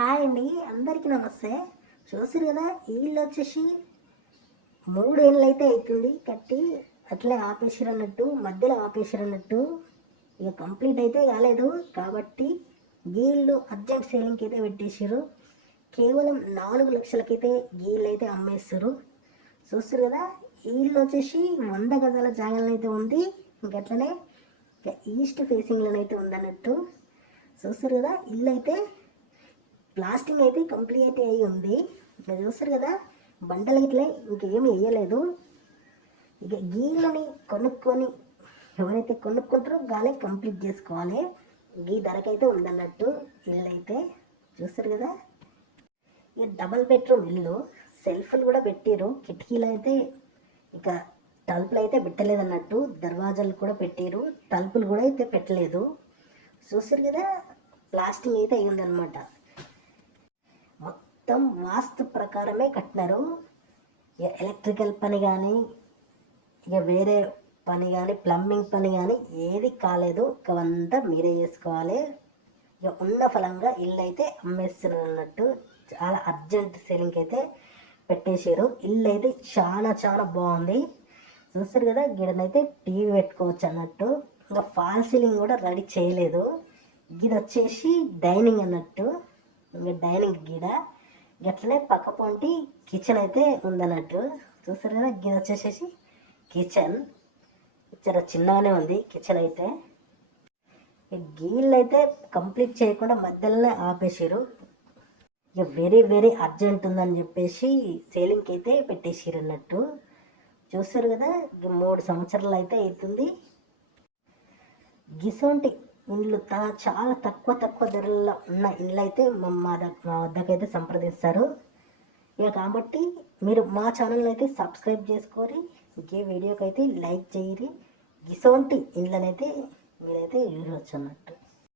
Hi అండి, అందరికీ నమస్తే. చూసారు కదా, వీళ్ళు వచ్చేసి 3 ఏళ్ళు అయితే అవుతుంది కట్టి, అట్లే ఆపేసారు అన్నట్టు, మధ్యలో ఆపేసారు అన్నట్టు. ఇక కంప్లీట్ అయితే కాలేదు కాబట్టి వీళ్ళు అర్జెంట్ సేలింగ్కి అయితే పెట్టేసారు. కేవలం 4 లక్షలకైతే వీళ్ళు అయితే అమ్మేస్తారు. చూస్తారు కదా, వీళ్ళు వచ్చేసి 100 గజాల జాగాలను అయితే ఉంది. ఇంకట్లనే ఈస్ట్ ఫేసింగ్లోనైతే ఉందన్నట్టు. చూస్తారు కదా, ఇల్లు అయితే ప్లాస్టింగ్ అయితే కంప్లీట్ అయ్యి ఉంది. ఇక్కడ చూస్తారు కదా, బండలు ఇట్లా ఇంకేమి వేయలేదు. ఇక గీళ్ళని కొనుక్కొని ఎవరైతే కొనుక్కుంటారో గాలే కంప్లీట్ చేసుకోవాలి. గీ ధరకైతే ఉందన్నట్టు ఇల్లు అయితే. చూస్తారు కదా, ఇక డబల్ బెడ్రూమ్ ఇల్లు, సెల్ఫ్లు కూడా పెట్టారు. కిటికీలు అయితే ఇక తలుపులు అయితే పెట్టలేదు అన్నట్టు, దర్వాజాలు కూడా పెట్టారు, తలుపులు కూడా అయితే పెట్టలేదు. చూస్తారు కదా, ప్లాస్టింగ్ అయితే అయ్యింది అనమాట. మొత్తం వాస్తు ప్రకారమే కట్టినారు. ఇక ఎలక్ట్రికల్ పని కానీ, ఇక వేరే పని కానీ, ప్లంబింగ్ పని కానీ ఏది కాలేదు. ఇవంతా మీరే చేసుకోవాలి. ఇక ఉన్న ఫలంగా ఇల్లు అయితే అమ్మేస్తున్నారు అన్నట్టు. చాలా అర్జెంట్ సేలింగ్కి అయితే పెట్టేశారు. ఇల్లు అయితే చాలా చాలా బాగుంది. చూస్తారు కదా, గిడనైతే టీవీ పెట్టుకోవచ్చు అన్నట్టు. ఇంకా ఫాల్ సీలింగ్ కూడా రెడీ చేయలేదు. ఇది వచ్చేసి డైనింగ్ అన్నట్టు. ఇంకా డైనింగ్ గీడ గట్లనే పక్క పొంటి కిచెన్ అయితే ఉందన్నట్టు. చూస్తారు కదా, గిది వచ్చేసేసి కిచెన్. చాలా చిన్నగానే ఉంది కిచెన్ అయితే. గీళ్ళు అయితే కంప్లీట్ చేయకుండా మధ్యలోనే ఆపేసారు. ఇక వెరీ వెరీ అర్జెంట్ ఉందని చెప్పేసి సేలింగ్కి అయితే పెట్టేసారు అన్నట్టు. చూస్తారు కదా, 3 సంవత్సరాలు అయితే అవుతుంది. గిసోంటి ఇండ్లు చాలా తక్కువ ధరల్లో ఉన్న ఇండ్లు అయితే మా వద్దకైతే సంప్రదిస్తారు. ఇక కాబట్టి మీరు మా ఛానల్ అయితే సబ్స్క్రైబ్ చేసుకొని ఈ వీడియోకి అయితే లైక్ చేయరి. గిసోంటి ఇండ్లనైతే మీరైతే చూడవచ్చు అన్నట్టు.